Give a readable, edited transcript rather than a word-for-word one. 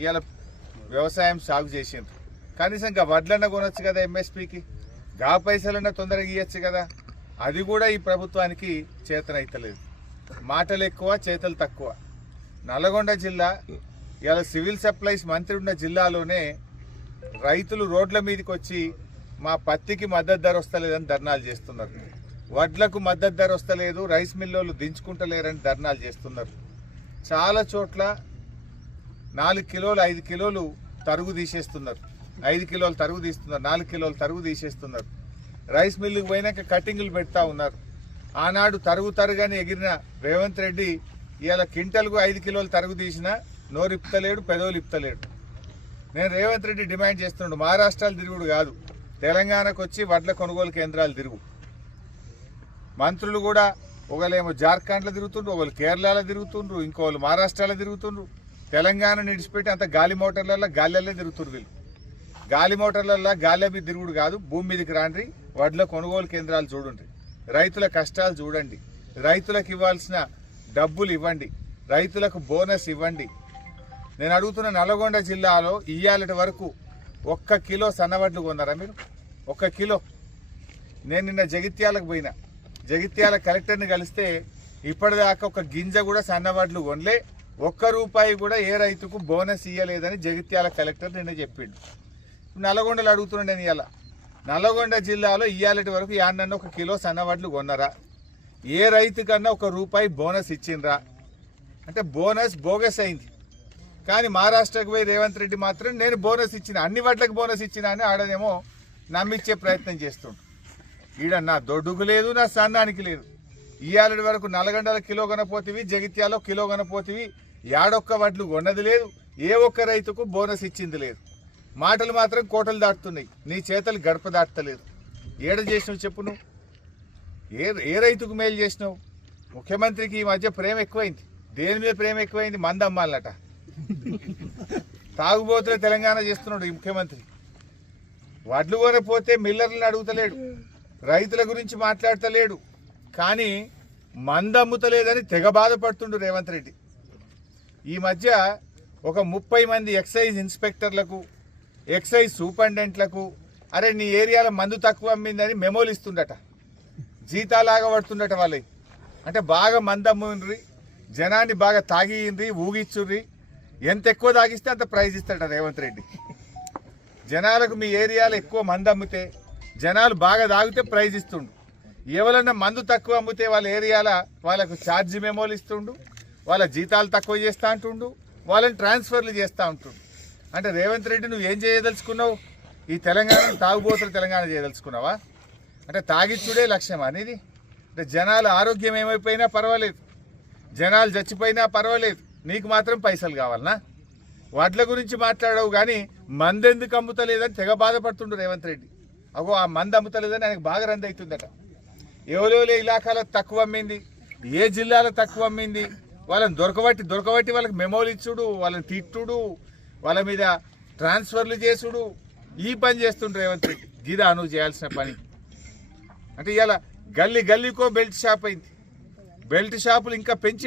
ఇవాళ వ్యవసాయం సాగు చేసిండ్రు. కనీసం ఇంకా వడ్లన్న కొనొచ్చు కదా, ఎంఎస్పీకి గా పైసలన్నా తొందరగా ఇవ్వచ్చు కదా. అది కూడా ఈ ప్రభుత్వానికి చేతనైతలేదు. మాటలు ఎక్కువ, చేతలు తక్కువ. నల్గొండ జిల్లా ఇవాళ సివిల్ సప్లైస్ మంత్రి ఉన్న జిల్లాలోనే రైతులు రోడ్ల మీదకి వచ్చి మా పత్తికి మద్దతు ధర వస్తలేదని ధర్నాలు చేస్తున్నారు, వడ్లకు మద్దతు ధర వస్తలేదు, రైస్ మిల్లోళ్ళు దించుకుంటలేరని ధర్నాలు చేస్తున్నారు. చాలా చోట్ల 4 కిలోలు 5 కిలోలు తరుగు తీసేస్తున్నారు, 5 కిలోలు తరుగు తీస్తున్నారు, 4 కిలోలు తరుగు తీసేస్తున్నారు. రైస్ మిల్లుకి పోయినాక కటింగులు పెడతా ఉన్నారు. ఆనాడు తరుగని ఎగిరిన రేవంత్ రెడ్డి ఇవాళ క్వింటల్కు 5 కిలోలు తరుగు తీసినా నోరు ఇప్తలేడు, పెదవులు ఇప్తలేడు. నేను రేవంత్ రెడ్డి డిమాండ్ చేస్తున్నాడు, మహారాష్ట్రాలు తిరుగుడు కాదు, తెలంగాణకు వచ్చి వడ్ల కొనుగోలు కేంద్రాలు తిరుగు. మంత్రులు కూడా ఒకళ్ళేమో జార్ఖండ్లో తిరుగుతుండ్రు, ఒకళ్ళు కేరళలో తిరుగుతుండ్రు, ఇంకోళ్ళు మహారాష్ట్రలో తిరుగుతుండ్రు. తెలంగాణ నిడిచిపెట్టి అంత గాలి మోటార్లలో గాలిలో తిరుగుతుండ్రు. వీళ్ళు గాలి మోటార్లలో గాలి మీద తిరుగుడు కాదు, భూమి మీదకి రాండ్రి, వడ్ల కొనుగోలు కేంద్రాలు చూడండి, రైతుల కష్టాలు చూడండి, రైతులకు ఇవ్వాల్సిన డబ్బులు ఇవ్వండి, రైతులకు బోనస్ ఇవ్వండి. నేను అడుగుతున్న నల్గొండ జిల్లాలో ఇయ్యాలటి వరకు 1 కిలో సన్నవడ్లు కొన్నారా మీరు? 1 కిలో. నేను నిన్న జగిత్యాలకు పోయినా, జగిత్యాల కలెక్టర్ని కలిస్తే ఇప్పటిదాకా 1 గింజ కూడా సన్నవడ్లు కొనలే, 1 రూపాయి కూడా ఏ రైతుకు బోనస్ ఇయ్యలేదని జగిత్యాల కలెక్టర్ నిన్న చెప్పిండు. నల్గొండలో అడుగుతున్నాను నేను, ఇవాళ నల్గొండ జిల్లాలో ఇయ్యాలటి వరకు యాన్నన్న 1 కిలో సన్నవడ్లు కొన్నారా? ఏ రైతు కన్నా 1 రూపాయి బోనస్ ఇచ్చిండ్రా? అంటే బోనస్ బోగస్ అయింది. కానీ మహారాష్ట్రకు పోయి రేవంత్ రెడ్డి మాత్రం నేను బోనస్ ఇచ్చిన, అన్ని వడ్లకు బోనస్ ఇచ్చిన అని ఆడనేమో నమ్మించే ప్రయత్నం చేస్తుండు. ఈడ నా దొడ్డుకు లేదు, నా సన్నానికి లేదు. ఇయ్యాలటి వరకు నల్గొండల కిలో కొనపోతివి, జగిత్యాలో కిలో కొనపోతివి, ఏడొక్క వడ్లు కొన్నది లేదు, ఏ ఒక్క రైతుకు బోనస్ ఇచ్చింది లేదు. మాటలు మాత్రం కోటలు దాటుతున్నాయి, నీ చేతలు గడప దాటలేదు. ఏడ చేసినావు చెప్పు? నువ్వు ఏ రైతుకు మేలు చేసినావు? ముఖ్యమంత్రికి ఈ మధ్య ప్రేమ ఎక్కువైంది. దేని మీద ప్రేమ ఎక్కువైంది? మందు అమ్మాలట. తాగుబోతులే తెలంగాణ చేస్తున్నాడు ఈ ముఖ్యమంత్రి. వడ్లు కొనపోతే మిల్లర్లను అడుగుతలేడు, రైతుల గురించి మాట్లాడతలేడు, కానీ మందు అమ్ముతలేదని తెగ బాధపడుతుండు రేవంత్ రెడ్డి. ఈ మధ్య ఒక 30 మంది ఎక్సైజ్ ఇన్స్పెక్టర్లకు, ఎక్సైజ్ సూపరింటెండెంట్లకు అరే నీ ఏరియాలో మందు తక్కువ అమ్మిందని మెమోలు ఇస్తుండట, జీతాలాగా పడుతుండట వాళ్ళకి. అంటే బాగా మందు అమ్ముండ్రి, జనాన్ని బాగా తాగియండ్రి, ఊగిచ్చుర్రి, ఎంత ఎక్కువ తాగిస్తే అంత ప్రైజ్ ఇస్తాడట రేవంత్ రెడ్డి. జనాలకు మీ ఏరియాలో ఎక్కువ మందు అమ్మితే, జనాలు బాగా తాగితే ప్రైజ్ ఇస్తుండు. ఎవరన్నా మందు తక్కువ అమ్మితే వాళ్ళ ఏరియాలో వాళ్ళకు ఛార్జీ మెమోలు ఇస్తుండు, వాళ్ళ జీతాలు తక్కువ చేస్తూ అంటుండు, వాళ్ళని ట్రాన్స్ఫర్లు చేస్తూ ఉంటుండు. అంటే రేవంత్ రెడ్డి నువ్వు ఏం చేయదలుచుకున్నావు? ఈ తెలంగాణను తాగుబోతుల తెలంగాణ చేయదలుచుకున్నావా? అంటే తాగిచ్చుడే లక్ష్యం అనేది? అంటే జనాల ఆరోగ్యం ఏమైపోయినా పర్వాలేదు, జనాలు చచ్చిపోయినా పర్వాలేదు, నీకు మాత్రం పైసలు కావాలనా? వడ్ల గురించి మాట్లాడవు కానీ మందు ఎందుకు అమ్ముతలేదని తెగ బాధపడుతుండు రేవంత్ రెడ్డి. అగో ఆ మందు అమ్ముతలేదని ఆయనకు బాగా రంది అవుతుందట. ఎవరెవరే ఇలాకాలో తక్కువ అమ్మింది, ఏ జిల్లాలో తక్కువ అమ్మింది, వాళ్ళని దొరకబట్టి వాళ్ళకి మెమోలు ఇచ్చుడు, వాళ్ళని తిట్టుడు, వాళ్ళ మీద ట్రాన్స్ఫర్లు చేసుడు, ఈ పని చేస్తుండ్రు రేవంత్ రెడ్డి. గిదా నువ్వు చేయాల్సిన పని. అంటే ఇవాళ గల్లీ గల్లీకో బెల్ట్ షాప్ అయింది. బెల్ట్ షాపులు ఇంకా పెంచి